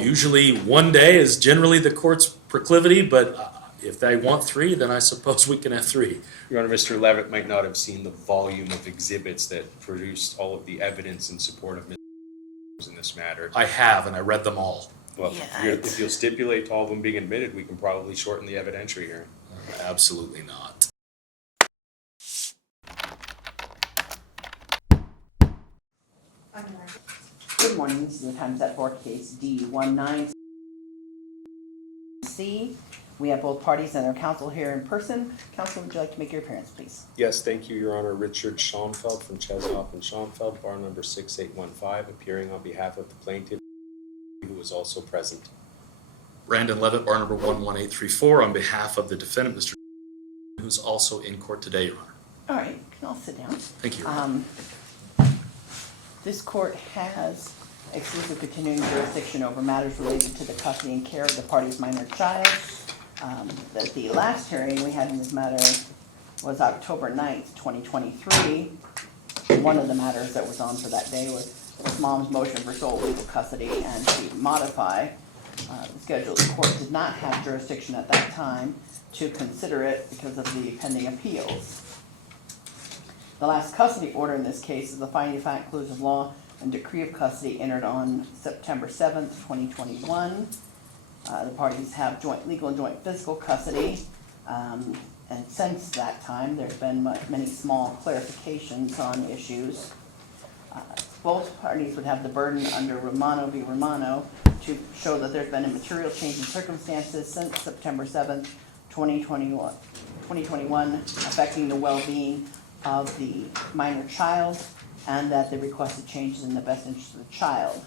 Usually 1 day is generally the court's proclivity, but if they want 3, then I suppose we can have 3. Your Honor, Mr. Leavitt might not have seen the volume of exhibits that produced all of the evidence in support of Mr. in this matter. I have, and I read them all. Well, if you'll stipulate to all of them being admitted, we can probably shorten the evidentiary hearing. Absolutely not. Good morning, this is the Times at 4 case D19C. We have both parties and their counsel here in person. Counsel, would you like to make your appearance, please? Yes, thank you, Your Honor. Richard Schonfeld from Chesnoff and Schonfeld, bar number 6815, appearing on behalf of the plaintiff, who was also present. Brandon Leavitt, bar number 11834, on behalf of the defendant, Mr. who's also in court today, Your Honor. All right, you can all sit down. Thank you. This court has exclusive continuing jurisdiction over matters related to the custody and care of the party's minor child. The last hearing we had in this matter was October 9th, 2023. One of the matters that was on for that day was mom's motion for sole legal custody and to modify the schedule. The court did not have jurisdiction at that time to consider it because of the pending appeals. The last custody order in this case is the finding of fact, clues of law, and decree of custody entered on September 7th, 2021. The parties have joint legal and joint physical custody, and since that time there's been many small clarifications on issues. Both parties would have the burden under Romano v. Romano to show that there's been a material change in circumstances since September 7th, 2021, affecting the well-being of the minor child, and that the requested change is in the best interest of the child.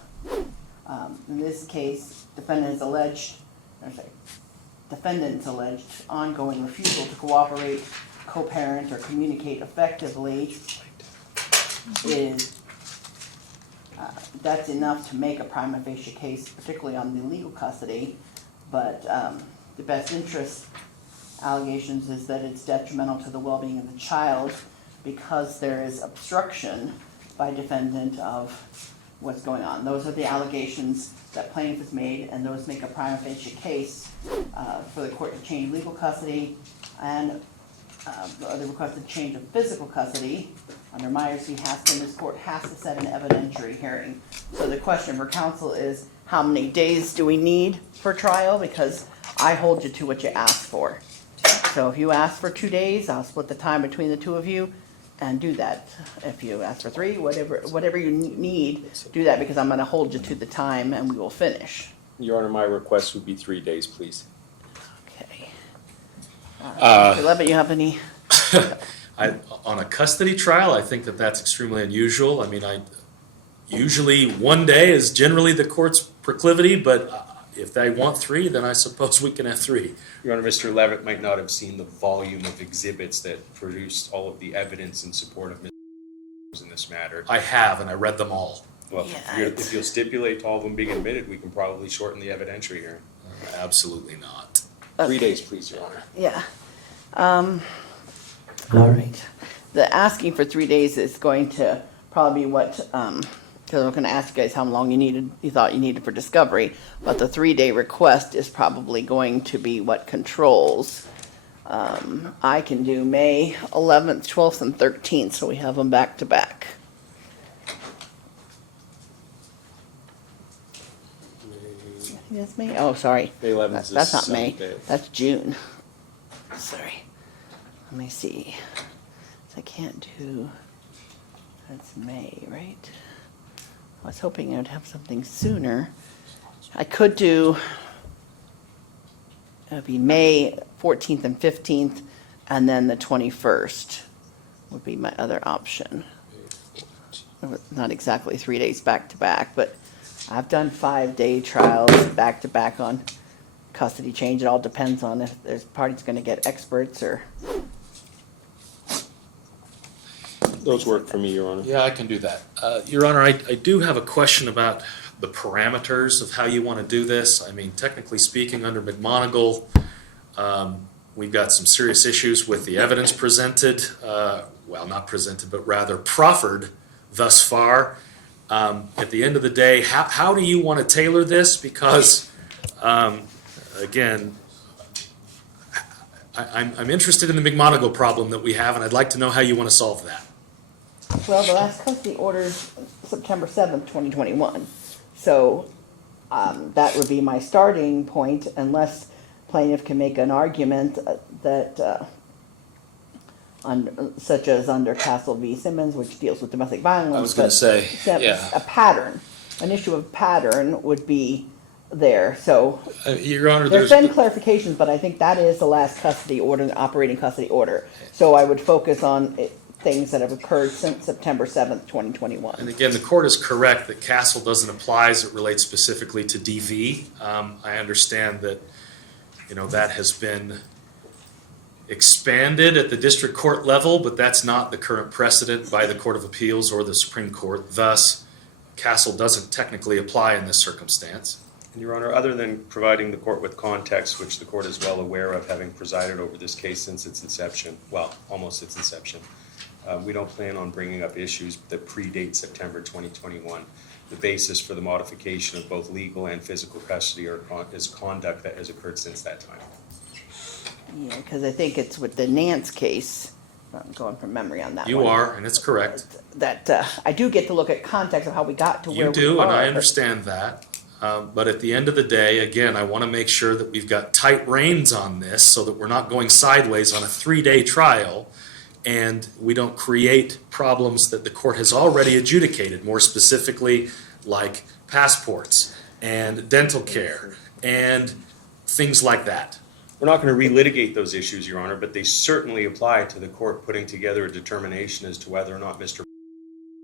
In this case, defendants alleged ongoing refusal to cooperate, co-parent, or communicate effectively is that's enough to make a prima facie case, particularly on the legal custody. But the best interest allegations is that it's detrimental to the well-being of the child because there is obstruction by defendant of what's going on. Those are the allegations that plaintiff has made, and those make a prima facie case for the court to change legal custody and the requested change of physical custody. Under Myers v. Haskin, this court has to set an evidentiary hearing. So the question for counsel is, how many days do we need for trial? Because I hold you to what you asked for. So if you ask for 2 days, I'll split the time between the two of you and do that. If you ask for 3, whatever you need, do that, because I'm going to hold you to the time and we will finish. Your Honor, my request would be 3 days, please. Okay. Mr. Leavitt, you have any? On a custody trial, I think that that's extremely unusual. I mean, usually 1 day is generally the court's proclivity, but if they want 3, then I suppose we can have 3. Your Honor, Mr. Leavitt might not have seen the volume of exhibits that produced all of the evidence in support of Mr. in this matter. I have, and I read them all. Well, if you'll stipulate to all of them being admitted, we can probably shorten the evidentiary hearing. Absolutely not. 3 days, please, Your Honor. Yeah. All right. The asking for 3 days is going to probably be what, because I'm going to ask you guys how long you thought you needed for discovery, but the 3-day request is probably going to be what controls. I can do May 11th, 12th, and 13th, so we have them back to back. That's May? Oh, sorry. May 11th is That's not May. Sunday. That's June. Sorry. Let me see. So I can't do. That's May, right? I was hoping I'd have something sooner. I could do. It'd be May 14th and 15th, and then the 21st would be my other option. Not exactly 3 days back to back, but I've done 5-day trials back to back on custody change. It all depends on if there's parties going to get experts or. Those work for me, Your Honor. Yeah, I can do that. Your Honor, I do have a question about the parameters of how you want to do this. I mean, technically speaking, under McMonigal, we've got some serious issues with the evidence presented, well, not presented, but rather proffered thus far. At the end of the day, how do you want to tailor this? Because, again, I'm interested in the McMonagle problem that we have, and I'd like to know how you want to solve that. Well, the last custody order's September 7th, 2021. So that would be my starting point, unless plaintiff can make an argument that, such as under Castle v. Simmons, which deals with domestic violence. I was going to say, that yeah. a pattern, an issue of pattern would be there. So Your Honor, there's been clarifications, but I think that is the last custody order, the operating custody order. So I would focus on things that have occurred since September 7th, 2021. And again, the court is correct that Castle doesn't apply as it relates specifically to DV. I understand that, that has been expanded at the district court level, but that's not the current precedent by the Court of Appeals or the Supreme Court. Thus, Castle doesn't technically apply in this circumstance. And Your Honor, other than providing the court with context, which the court is well aware of, having presided over this case since its inception, well, almost its inception, we don't plan on bringing up issues that predate September 2021. The basis for the modification of both legal and physical custody is conduct that has occurred since that time. Yeah, because I think it's with the Nance case, I'm going from memory on that one. You are, and it's correct. That I do get to look at context of how we got to where we are. You do, and I understand that. But at the end of the day, again, I want to make sure that we've got tight reins on this so that we're not going sideways on a 3-day trial and we don't create problems that the court has already adjudicated, more specifically like passports and dental care and things like that. We're not going to relitigate those issues, Your Honor, but they certainly apply to the court putting together a determination as to whether or not Mr.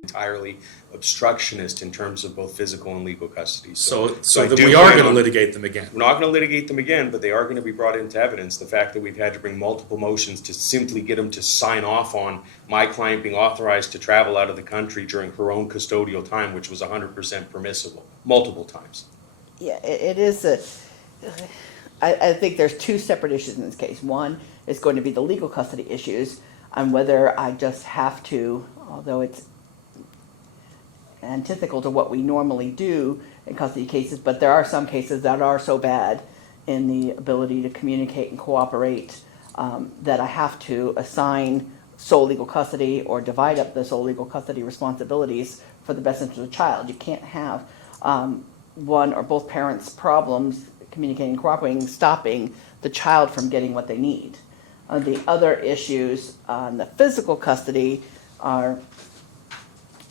entirely obstructionist in terms of both physical and legal custody. So I that do we are plan going to on- litigate them again. We're not going to litigate them again, but they are going to be brought into evidence. The fact that we've had to bring multiple motions to simply get them to sign off on my client being authorized to travel out of the country during her own custodial time, which was 100% permissible, multiple times. Yeah, it is I think there's two separate issues in this case. One is going to be the legal custody issues on whether I just have to, although it's antithetical to what we normally do in custody cases, but there are some cases that are so bad in the ability to communicate and cooperate that I have to assign sole legal custody or divide up the sole legal custody responsibilities for the best interest of the child. You can't have one or both parents' problems communicating and cooperating, stopping the child from getting what they need. The other issues on the physical custody are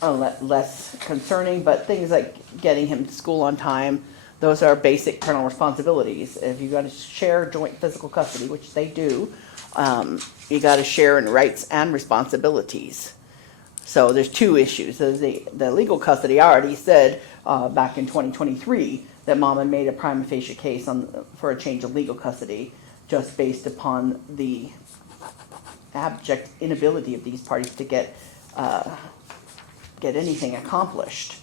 less concerning, but things like getting him to school on time, those are basic parental responsibilities. If you've got to share joint physical custody, which they do, you got to share in rights and responsibilities. So there's two issues. There's the legal custody. I already said back in 2023 that mom had made a prima facie case for a change of legal custody just based upon the abject inability of these parties to get anything accomplished.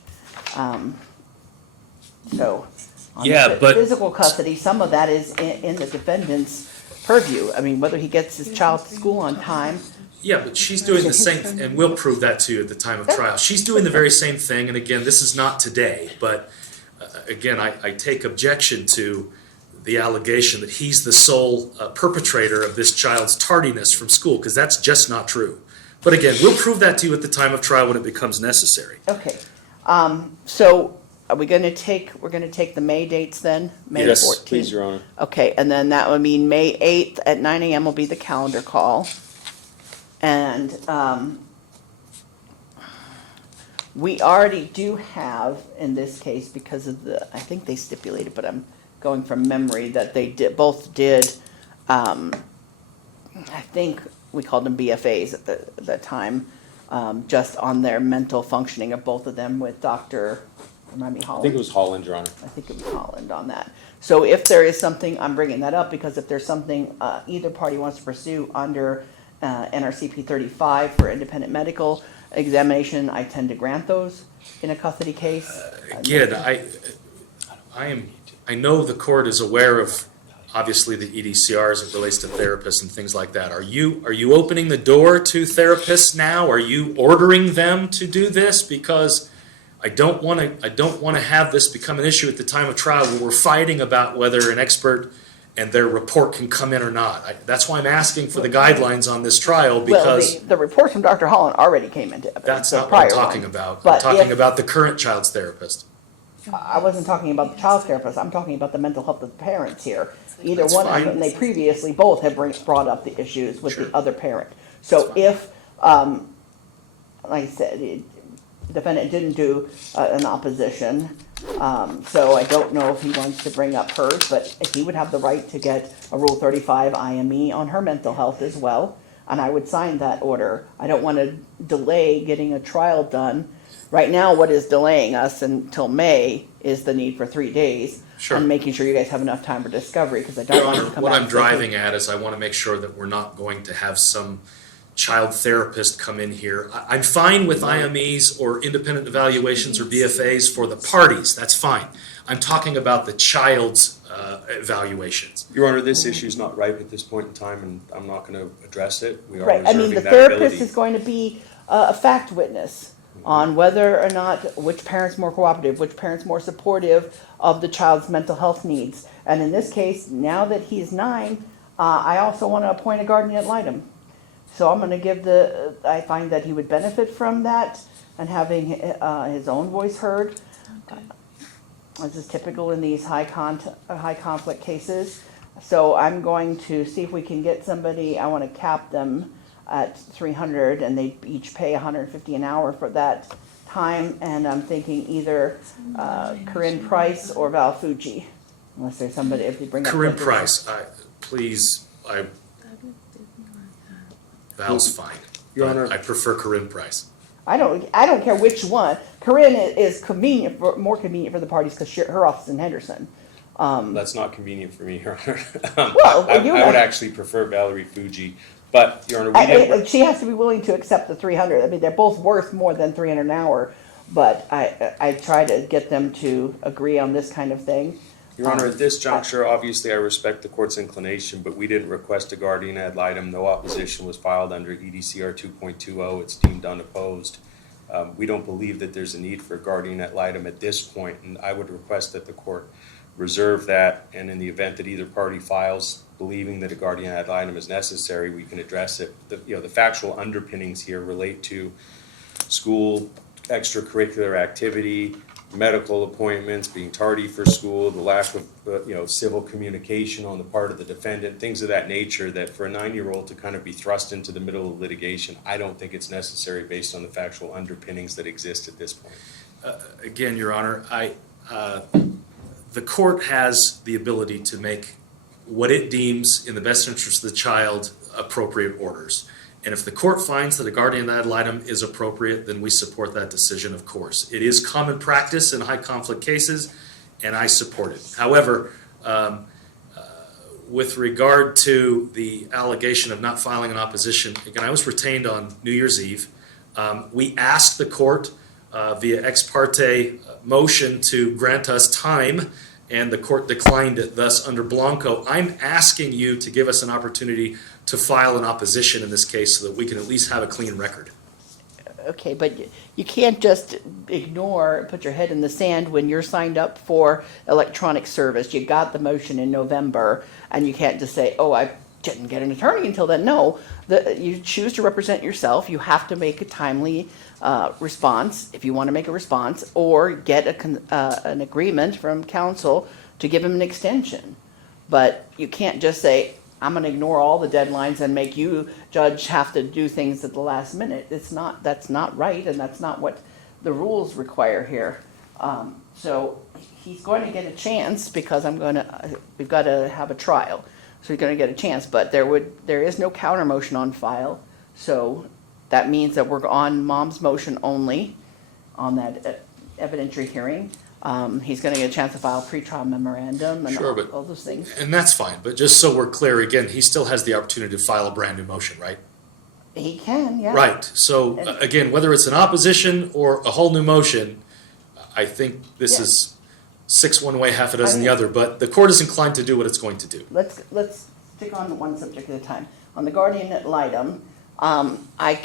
So on the physical custody, some of that is in the defendant's purview. I mean, whether he gets his child to school on time. Yeah, but she's doing the same, and we'll prove that to you at the time of trial. She's doing the very same thing, and again, this is not today, but again, I take objection to the allegation that he's the sole perpetrator of this child's tardiness from school, because that's just not true. But again, we'll prove that to you at the time of trial when it becomes necessary. Okay. So are we going to take, we're going to take the May dates then? May 14th? Yes, please, Your Honor. Okay, and then that would mean May 8th at 9 a.m. will be the calendar call. And we already do have, in this case, because of the, I think they stipulated, but I'm going from memory, that they both did, I think we called them BFAs at the time, just on their mental functioning of both of them with Dr. Remind me, Holland? I think it was Holland, Your Honor. I think it was Holland on that. So if there is something, I'm bringing that up because if there's something either party wants to pursue under NRCP 35 for independent medical examination, I tend to grant those in a custody case. Again, I know the court is aware of obviously the EDCR as it relates to therapists and things like that. Are you opening the door to therapists now? Are you ordering them to do this? Because I don't want to have this become an issue at the time of trial where we're fighting about whether an expert and their report can come in or not. That's why I'm asking for the guidelines on this trial, because Well, the reports from Dr. Holland already came into evidence. that's the not what I'm prior talking one. about. I'm But talking if- about the current child's therapist. I wasn't talking about the child therapist, I'm talking about the mental health of the parents here. Either That's one of fine. them, they previously both have brought up the issues with Sure. the other parent. So if, like I said, the defendant didn't do an opposition, so I don't know if he wants to bring up hers, but he would have the right to get a Rule 35 IME on her mental health as well, and I would sign that order. I don't want to delay getting a trial done. Right now, what is delaying us until May is the need for 3 days. Sure. And making sure you guys have enough time for discovery, because I don't want to come back. What I'm and say, driving at is I want to make sure that we're not going to have some child therapist come in here. I'm fine with IMEs or independent evaluations or BFAs for the parties, that's fine. I'm talking about the child's evaluations. Your Honor, this issue is not ripe at this point in time, and I'm not going to address it. We are Right, I mean, reserving the that therapist ability. is going to be a fact witness on whether or not, which parent's more cooperative, which parent's more supportive of the child's mental health needs. And in this case, now that he's 9, I also want to appoint a guardian ad litem. So I'm gonna give I find that he would benefit from that and having his own voice heard. This is typical in these high conflict cases. So I'm going to see if we can get somebody, I wanna cap them at 300, and they each pay 150 an hour for that time. And I'm thinking either Corinne Price or Val Fuji, unless there's somebody, if they bring up. Corinne something. Price, Val's fine. Your but Honor. I prefer Corinne Price. I don't care which one. Corinne is more convenient for the parties because her office is in Henderson. That's not convenient for me, Your Honor. Well, I you would have- actually prefer Valerie Fuji, but, Your Honor, we didn't. She has to be willing to accept the 300. I mean, they're both worth more than 300 an hour, but I try to get them to agree on this kind of thing. Your Honor, at this juncture, obviously I respect the court's inclination, but we didn't request a guardian ad litem. No opposition was filed under EDCR 2.20. It's deemed unopposed. We don't believe that there's a need for a guardian ad litem at this point, and I would request that the court reserve that, and in the event that either party files believing that a guardian ad litem is necessary, we can address it. The factual underpinnings here relate to school extracurricular activity, medical appointments, being tardy for school, the lack of civil communication on the part of the defendant, things of that nature, that for a 9-year-old to kind of be thrust into the middle of litigation, I don't think it's necessary based on the factual underpinnings that exist at this point. Again, Your Honor, the court has the ability to make what it deems in the best interest of the child appropriate orders. And if the court finds that a guardian ad litem is appropriate, then we support that decision, of course. It is common practice in high conflict cases, and I support it. However, with regard to the allegation of not filing an opposition, again, I was retained on New Year's Eve. We asked the court via ex parte motion to grant us time, and the court declined it. Thus, under Blanco, I'm asking you to give us an opportunity to file an opposition in this case so that we can at least have a clean record. Okay, but you can't just ignore, put your head in the sand when you're signed up for electronic service. You got the motion in November, and you can't just say, oh, I didn't get an attorney until then. No, you choose to represent yourself. You have to make a timely response if you want to make a response, or get an agreement from counsel to give him an extension. But you can't just say, I'm going to ignore all the deadlines and make you, judge, have to do things at the last minute. That's not right, and that's not what the rules require here. So he's going to get a chance because we've got to have a trial. So he's going to get a chance, but there is no counter motion on file. So that means that we're on mom's motion only on that evidentiary hearing. He's going to get a chance to file a pretrial memorandum and Sure, but- all those things. And that's fine, but just so we're clear, again, he still has the opportunity to file a brand new motion, right? He can, yeah. Right, so again, whether it's an opposition or a whole new motion, I think this Yeah. is 6 one way, half a dozen the other, but the court is inclined to do what it's going to do. Let's stick on one subject at a time. On the guardian ad litem, I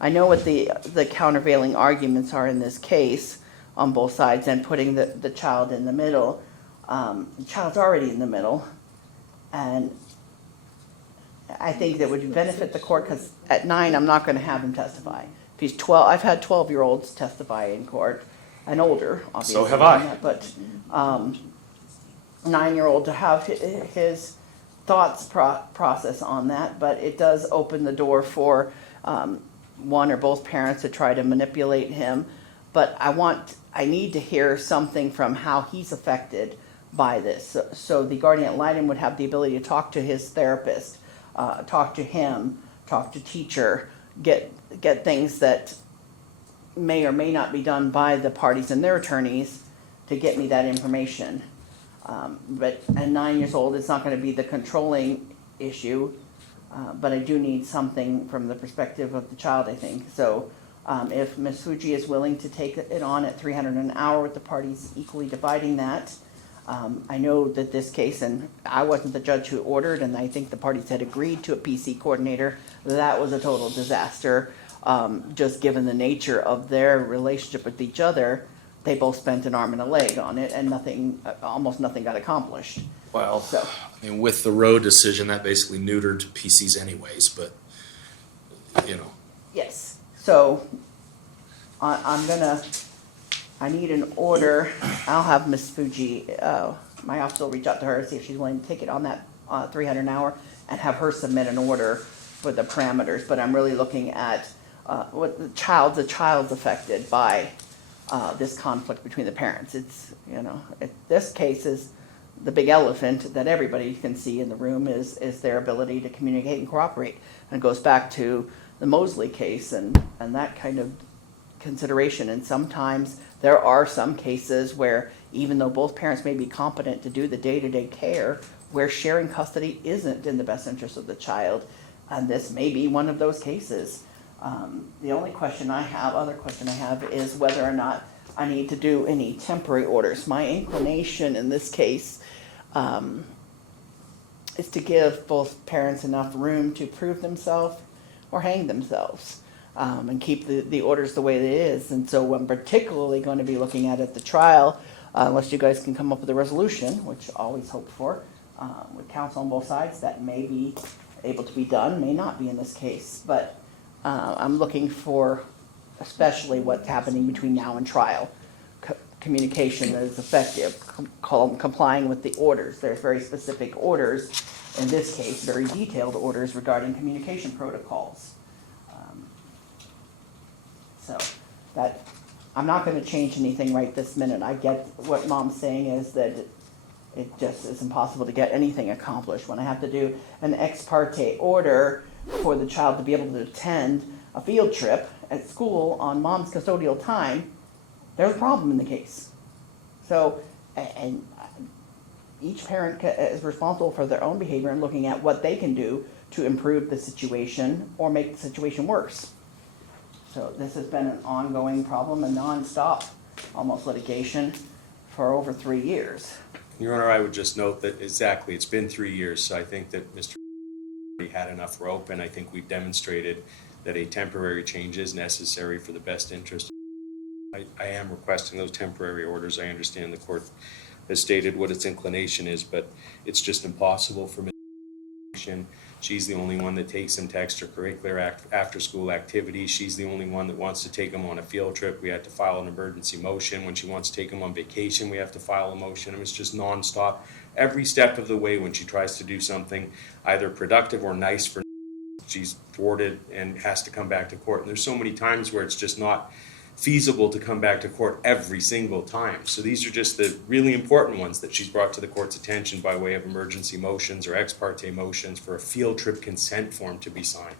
I know what the countervailing arguments are in this case on both sides, and putting the child in the middle. The child's already in the middle, and I think that would benefit the court, because at 9, I'm not gonna have him testify. If he's 12, I've had 12-year-olds testify in court, and older, obviously. So have I. But, 9-year-old to have his thoughts process on that, but it does open the door for, one or both parents to try to manipulate him. But I need to hear something from how he's affected by this. So the guardian ad litem would have the ability to talk to his therapist, talk to him, talk to teacher, get things that may or may not be done by the parties and their attorneys to get me that information. But at 9 years old, it's not going to be the controlling issue, but I do need something from the perspective of the child, I think. So if Ms. Fuji is willing to take it on at $300 an hour with the parties equally dividing that, I know that this case, and I wasn't the judge who ordered, and I think the parties had agreed to a PC coordinator, that was a total disaster. Just given the nature of their relationship with each other, they both spent an arm and a leg on it, and almost nothing got accomplished. Well, So- I mean, with the Roe decision, that basically neutered PCs anyways, but, you know. Yes, so I need an order. I'll have Ms. Fuji, my office will reach out to her, see if she's willing to take it on that $300 an hour, and have her submit an order for the parameters. But I'm really looking at what the child's affected by this conflict between the parents. It's, this case is the big elephant that everybody can see in the room is their ability to communicate and cooperate. And it goes back to the Mosley case and that kind of consideration. And sometimes there are some cases where even though both parents may be competent to do the day-to-day care, where sharing custody isn't in the best interest of the child. And this may be one of those cases. The other question I have is whether or not I need to do any temporary orders. My inclination in this case is to give both parents enough room to prove themselves or hang themselves, and keep the orders the way it is. And so I'm particularly going to be looking at the trial, unless you guys can come up with a resolution, which I always hope for, with counsel on both sides, that may be able to be done, may not be in this case. But I'm looking for especially what's happening between now and trial. Communication that is effective, complying with the orders. There's very specific orders, in this case, very detailed orders regarding communication protocols. So that, I'm not going to change anything right this minute. I get what Mom's saying is that it just is impossible to get anything accomplished when I have to do an ex parte order for the child to be able to attend a field trip at school on Mom's custodial time. There's a problem in the case. So, and each parent is responsible for their own behavior and looking at what they can do to improve the situation or make the situation worse. So this has been an ongoing problem, a non-stop almost litigation for over 3 years. Your Honor, I would just note that exactly, it's been 3 years, so I think that Mr. had enough rope, and I think we've demonstrated that a temporary change is necessary for the best interest. I am requesting those temporary orders. I understand the court has stated what its inclination is, but it's just impossible for Ms. She's the only one that takes him to extracurricular after-school activities. She's the only one that wants to take him on a field trip. We had to file an emergency motion. When she wants to take him on vacation, we have to file a motion. And it's just nonstop. Every step of the way when she tries to do something either productive or nice for, she's thwarted and has to come back to court. And there's so many times where it's just not feasible to come back to court every single time. So these are just the really important ones that she's brought to the court's attention by way of emergency motions or ex parte motions for a field trip consent form to be signed.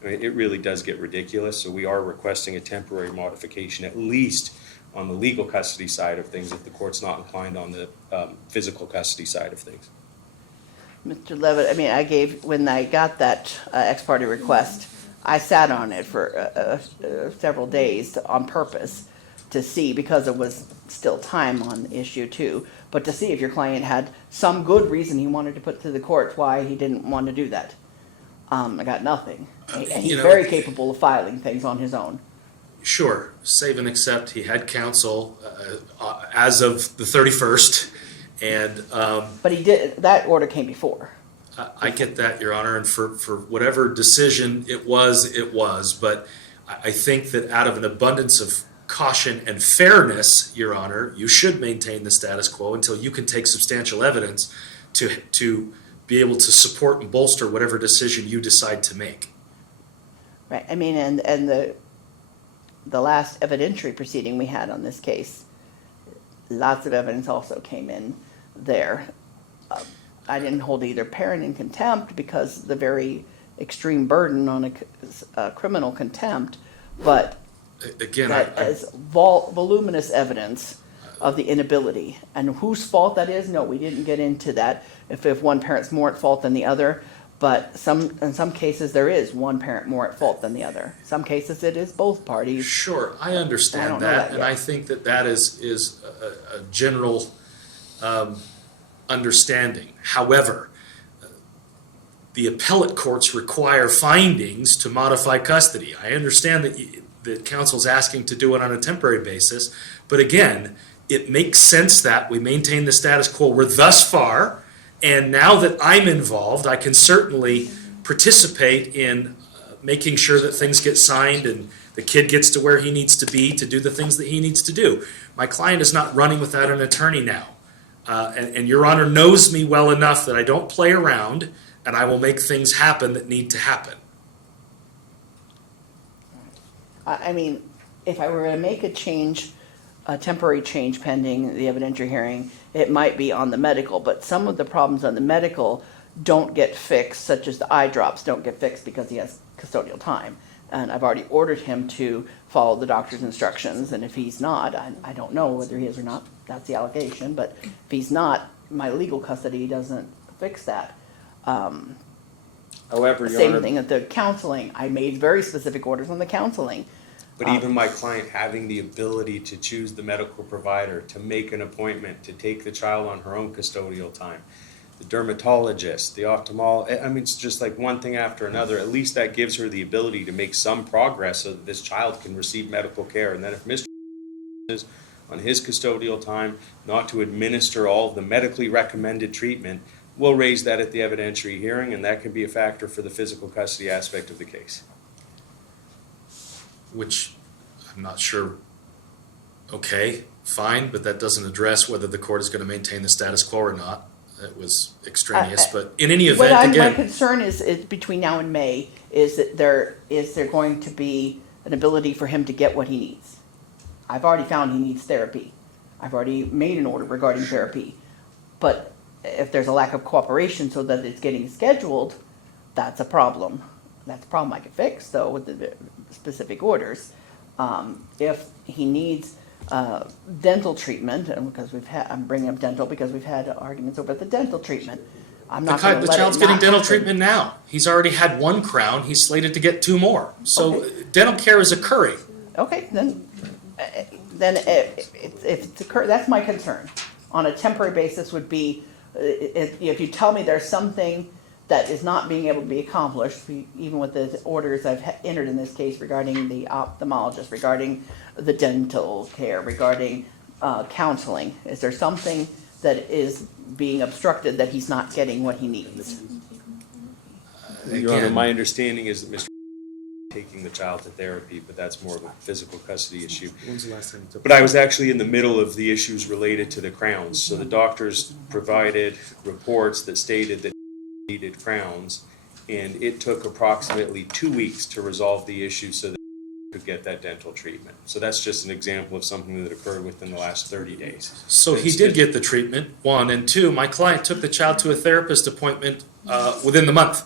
I mean, it really does get ridiculous. So we are requesting a temporary modification, at least on the legal custody side of things, if the court's not inclined on the physical custody side of things. Mr. Leavitt, when I got that ex parte request, I sat on it for several days on purpose to see, because it was still time on the issue too, but to see if your client had some good reason he wanted to put to the court why he didn't want to do that. I got nothing. And you he's know- very capable of filing things on his own. Sure, save and accept, he had counsel as of the 31st, and But he did, that order came before. I get that, Your Honor, and for whatever decision it was, but I think that out of an abundance of caution and fairness, Your Honor, you should maintain the status quo until you can take substantial evidence to be able to support and bolster whatever decision you decide to make. Right, I mean, and the last evidentiary proceeding we had on this case, lots of evidence also came in there. I didn't hold either parent in contempt because the very extreme burden on a criminal contempt, but Again, that as voluminous evidence of the inability. And whose fault that is, no, we didn't get into that, if one parent's more at fault than the other. But in some cases, there is one parent more at fault than the other. Some cases, it is both parties. Sure, I I don't understand know that, that and yet. I think that is a general understanding. However, the appellate courts require findings to modify custody. I understand that counsel's asking to do it on a temporary basis, but again, it makes sense that we maintain the status quo. We're thus far, and now that I'm involved, I can certainly participate in making sure that things get signed and the kid gets to where he needs to be to do the things that he needs to do. My client is not running without an attorney now. And Your Honor knows me well enough that I don't play around, and I will make things happen that need to happen. I mean, if I were to make a change, a temporary change pending the evidentiary hearing, it might be on the medical, but some of the problems on the medical don't get fixed, such as the eye drops don't get fixed because he has custodial time. And I've already ordered him to follow the doctor's instructions, and if he's not, I don't know whether he is or not, that's the allegation, but if he's not, my legal custody doesn't fix that. However, Your Same Honor, thing at the counseling, I made very specific orders on the counseling. but even my client having the ability to choose the medical provider, to make an appointment, to take the child on her own custodial time, the dermatologist, the ophthalmologist, I mean, it's just like one thing after another. At least that gives her the ability to make some progress so that this child can receive medical care. And then if Mr. is on his custodial time, not to administer all of the medically recommended treatment, we'll raise that at the evidentiary hearing, and that can be a factor for the physical custody aspect of the case. Which I'm not sure, okay, fine, but that doesn't address whether the court is going to maintain the status quo or not. It was extraneous, but in any event, My again, concern is between now and May, is that there going to be an ability for him to get what he needs? I've already found he needs therapy. I've already made an order regarding therapy. But if there's a lack of cooperation so that it's getting scheduled, that's a problem. That's a problem I could fix, though, with the specific orders. If he needs dental treatment, and because I'm bringing up dental because we've had arguments over the dental treatment. I'm not going to the let child's it getting not dental happen. treatment now. He's already had one crown. He's slated to get 2 more. So Okay. dental care is occurring. Okay, then if it's that's my concern. On a temporary basis would be, if you tell me there's something that is not being able to be accomplished, even with the orders I've entered in this case regarding the ophthalmologist, regarding the dental care, regarding counseling. Is there something that is being obstructed that he's not getting what he needs? Your Honor, Again, my understanding is that Mr. taking the child to therapy, but that's more of a physical custody issue. When's the last time you took? But I was actually in the middle of the issues related to the crowns. So the doctors provided reports that stated that he needed crowns, and it took approximately 2 weeks to resolve the issue so that he could get that dental treatment. So that's just an example of something that occurred within the last 30 days. So he did get the treatment, 1, and 2, my client took the child to a therapist appointment within the month.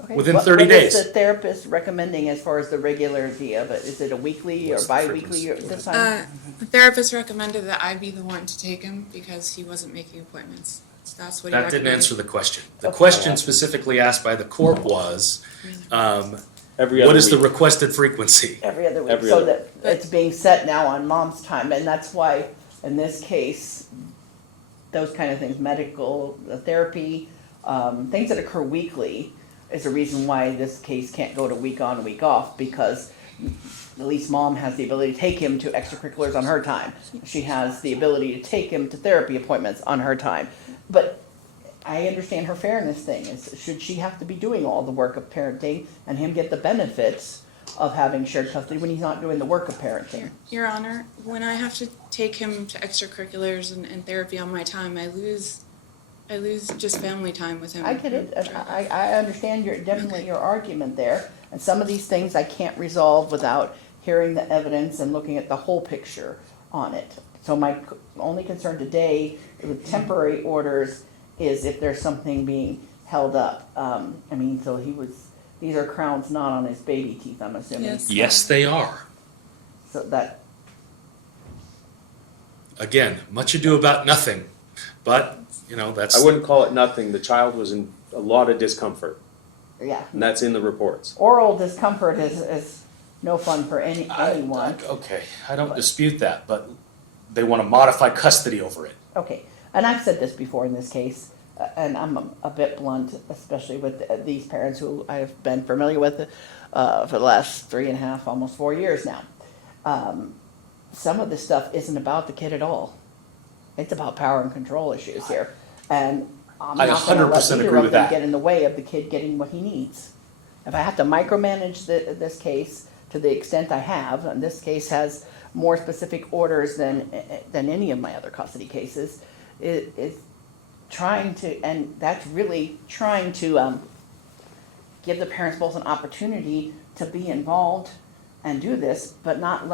Okay, Within 30 What days. is the therapist recommending as far as the regularity of it? Is it a weekly or What's the bi-weekly or frequency? this time? The therapist recommended that I be the one to take him because he wasn't making appointments. So that's what he That didn't recommended. answer the question. The Okay. question specifically asked by the court was, Every what other is the week. requested frequency? Every other week, Every so other that it's being set now on mom's time, and that's why, in this case, those kind of things, medical, therapy, things that occur weekly, is a reason why this case can't go to week on, week off, because at least mom has the ability to take him to extracurriculars on her time. She has the ability to take him to therapy appointments on her time. But I understand her fairness thing, is should she have to be doing all the work of parenting and him get the benefits of having shared custody when he's not doing the work of parenting? Your Honor, when I have to take him to extracurriculars and therapy on my time, I lose just family time with him. I get it. I understand definitely your argument there. And some of these things I can't resolve without hearing the evidence and looking at the whole picture on it. So my only concern today with temporary orders is if there's something being held up. So these are crowns not on his baby teeth, I'm assuming. Yes. Yes, they are. So that, Again, much ado about nothing, but, that's. I wouldn't call it nothing. The child was in a lot of discomfort, yeah. and that's in the reports. Oral discomfort is no fun for anyone. Okay, I don't dispute that, but they want to modify custody over it. Okay, and I've said this before in this case, and I'm a bit blunt, especially with these parents who I've been familiar with for the last 3.5, almost 4 years now. Some of this stuff isn't about the kid at all. It's about power and control issues here. And I'm I not gonna let 100% either agree of with them that. get in the way of the kid getting what he needs. If I have to micromanage this case to the extent I have, and this case has more specific orders than any of my other custody cases, it's trying to, and that's really trying to give the parents both an opportunity to be involved and do this, but not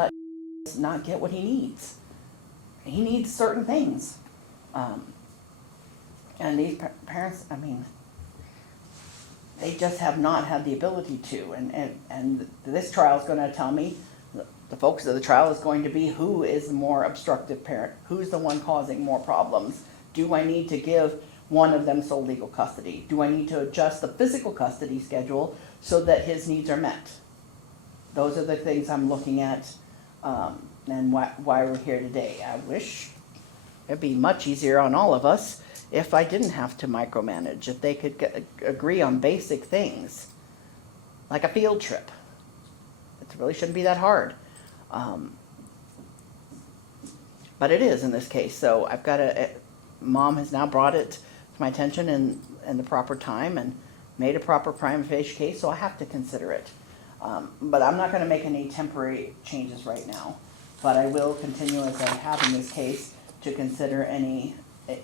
get what he needs. He needs certain things. And these parents, they just have not had the ability to. And this trial is going to tell me, the focus of the trial is going to be who is the more obstructive parent, who's the one causing more problems. Do I need to give one of them sole legal custody? Do I need to adjust the physical custody schedule so that his needs are met? Those are the things I'm looking at, and why we're here today. I wish it'd be much easier on all of us if I didn't have to micromanage, if they could agree on basic things, like a field trip. It really shouldn't be that hard. But it is in this case, so I've got Mom has now brought it to my attention in the proper time and made a proper prima facie case, so I have to consider it. But I'm not going to make any temporary changes right now. But I will continue, as I have in this case, to consider any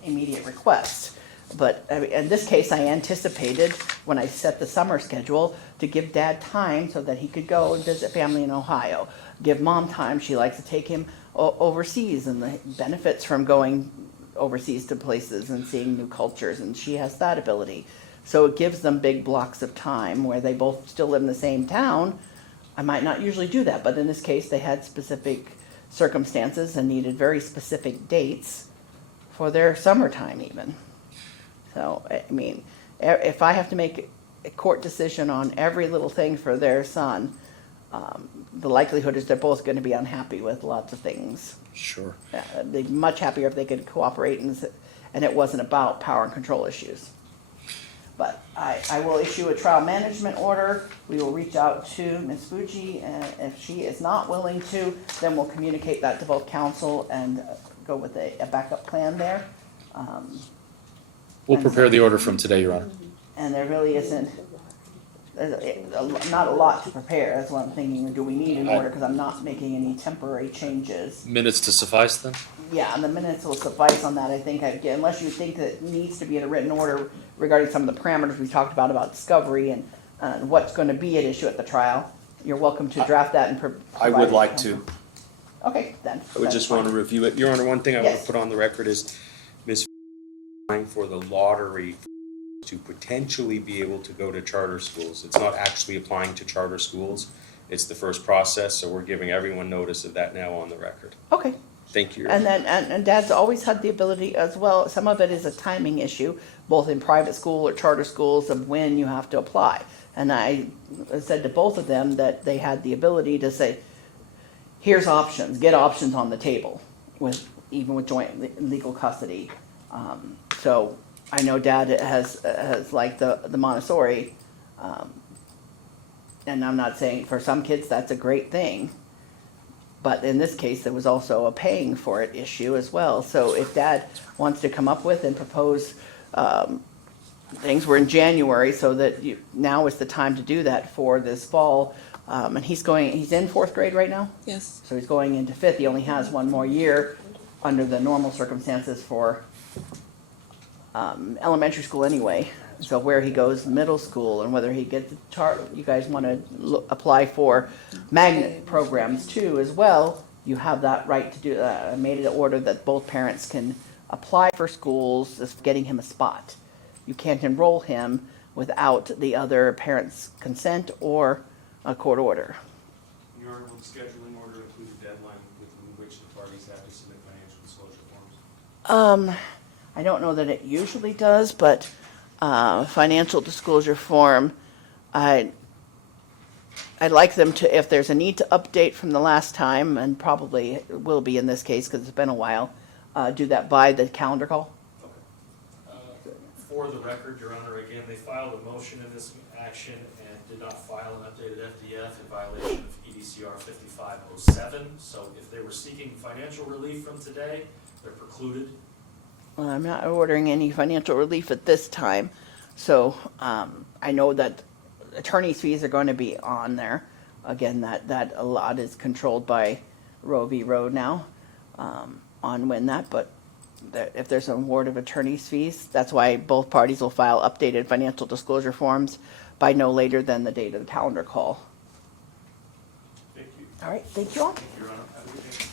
immediate requests. But in this case, I anticipated, when I set the summer schedule, to give Dad time so that he could go and visit family in Ohio. Give Mom time. She likes to take him overseas, and the benefits from going overseas to places and seeing new cultures, and she has that ability. So it gives them big blocks of time where they both still live in the same town. I might not usually do that, but in this case, they had specific circumstances and needed very specific dates for their summertime even. So, if I have to make a court decision on every little thing for their son, the likelihood is they're both going to be unhappy with lots of things. Sure. They'd be much happier if they could cooperate and it wasn't about power and control issues. But I will issue a trial management order. We will reach out to Ms. Fuji, and if she is not willing to, then we'll communicate that to both counsel and go with a backup plan there. We'll prepare the order from today, Your Honor. And there really isn't, not a lot to prepare. That's what I'm thinking. Do we need an order? Because I'm not making any temporary changes. Minutes to suffice then? Yeah, and the minutes will suffice on that, I think, unless you think that it needs to be in a written order regarding some of the parameters we talked about discovery and what's going to be at issue at the trial. You're welcome to draft that and provide. I would like to. Okay, then. I would just want to review it. Your Honor, one thing I want to put on the record is Ms. applying for the lottery to potentially be able to go to charter schools. It's not actually applying to charter schools. It's the first process, so we're giving everyone notice of that now on the record. Okay. Thank you. And then, and Dad's always had the ability as well, some of it is a timing issue, both in private school or charter schools, of when you have to apply. And I said to both of them that they had the ability to say, here's options, get options on the table, even with joint legal custody. So I know Dad has like the Montessori And I'm not saying, for some kids, that's a great thing. But in this case, there was also a paying for it issue as well. So if Dad wants to come up with and propose things, we're in January, so that now is the time to do that for this fall. And he's in fourth grade right now, Yes. so he's going into fifth. He only has one more year under the normal circumstances for elementary school anyway. So where he goes middle school and whether he gets the you guys want to apply for magnet programs too as well, you have that right to do that. I made it an order that both parents can apply for schools, just getting him a spot. You can't enroll him without the other parent's consent or a court order. Your article scheduling order includes a deadline within which the parties have to submit financial disclosure forms? I don't know that it usually does, but financial disclosure form, I'd like them to, if there's a need to update from the last time, and probably it will be in this case because it's been a while, do that by the calendar call. For the record, Your Honor, again, they filed a motion in this action and did not file an updated FDF in violation of EDCR 5507. So if they were seeking financial relief from today, they're precluded. Well, I'm not ordering any financial relief at this time, so I know that attorney's fees are going to be on there. Again, that a lot is controlled by Roe v. Roe now on when that, but if there's an award of attorney's fees, that's why both parties will file updated financial disclosure forms by no later than the date of the calendar call. Thank you. All right, thank you all. Your Honor, have a good day.